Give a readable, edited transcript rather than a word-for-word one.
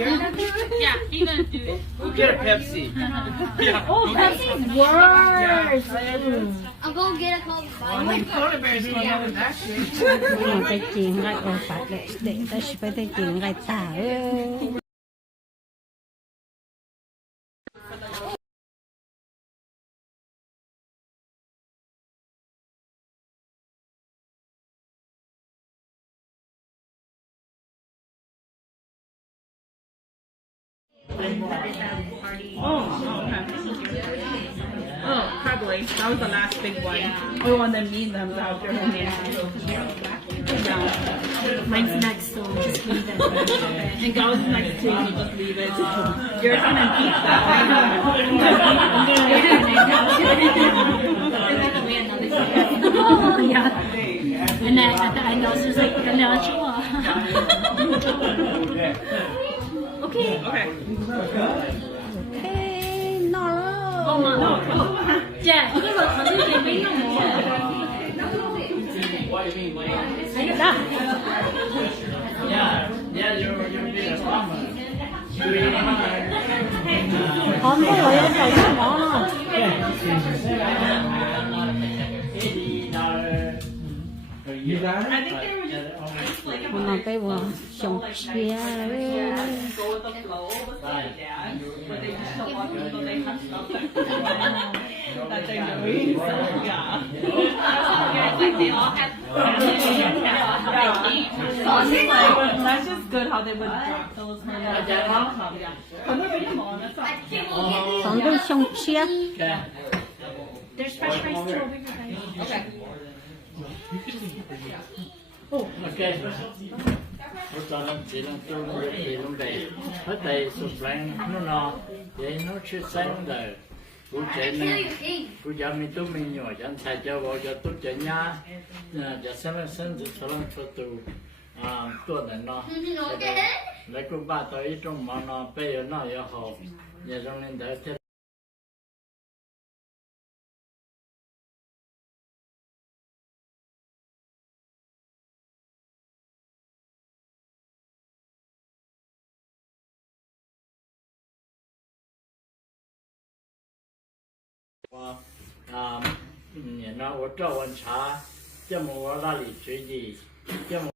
Yeah, he's gonna do it. We'll get a Pepsi. Yeah. Oh, Pepsi's worse. I'll go get a Coke. Polar bears going on with that shit. มันไปจริงไรโอ้ปัดเลยเด็กได้ไปได้จริงไรตาOh, probably. That was the last big one. We want them mean them out there. Mine's next, so just leave it. And Gao's next too, so just leave it. You're gonna beat that one. Yeah. And then at the end, I was just like, Okay. Okay. เฮ้ยนอนแล้ว Jack, you look like you're being no more. จ้ะ Yeah, you're being a farmer. พร้อมก็เลยใส่หม้อ You got it? I think they were just like มันนอนไปว่าชงเชียร์เลย go with the flow with the dad, but they just don't want to know they have stuff that they're doing. So yeah, like they all had. So I think like that's just good how they would drop those. Yeah. สองด้วยชงเชียร์ Okay. There's fresh rice too over here, guys. Okay. Okay. Lúc đó nó chỉ là tôi nó chỉ là về hết đây sụp lên nó vậy nó chưa sáng đời cũng chạy này cũng giờ mình tôi mình nhỏ chẳng thay cho vào cho tôi chạy nhá giờ xem thì sao làm cho tôi tôi này nó lấy cũng ba tới trong mà nó bây giờ nó giờ học giờ trong nên đợi thế nó 我找完茶，这么我哪里学习，这么。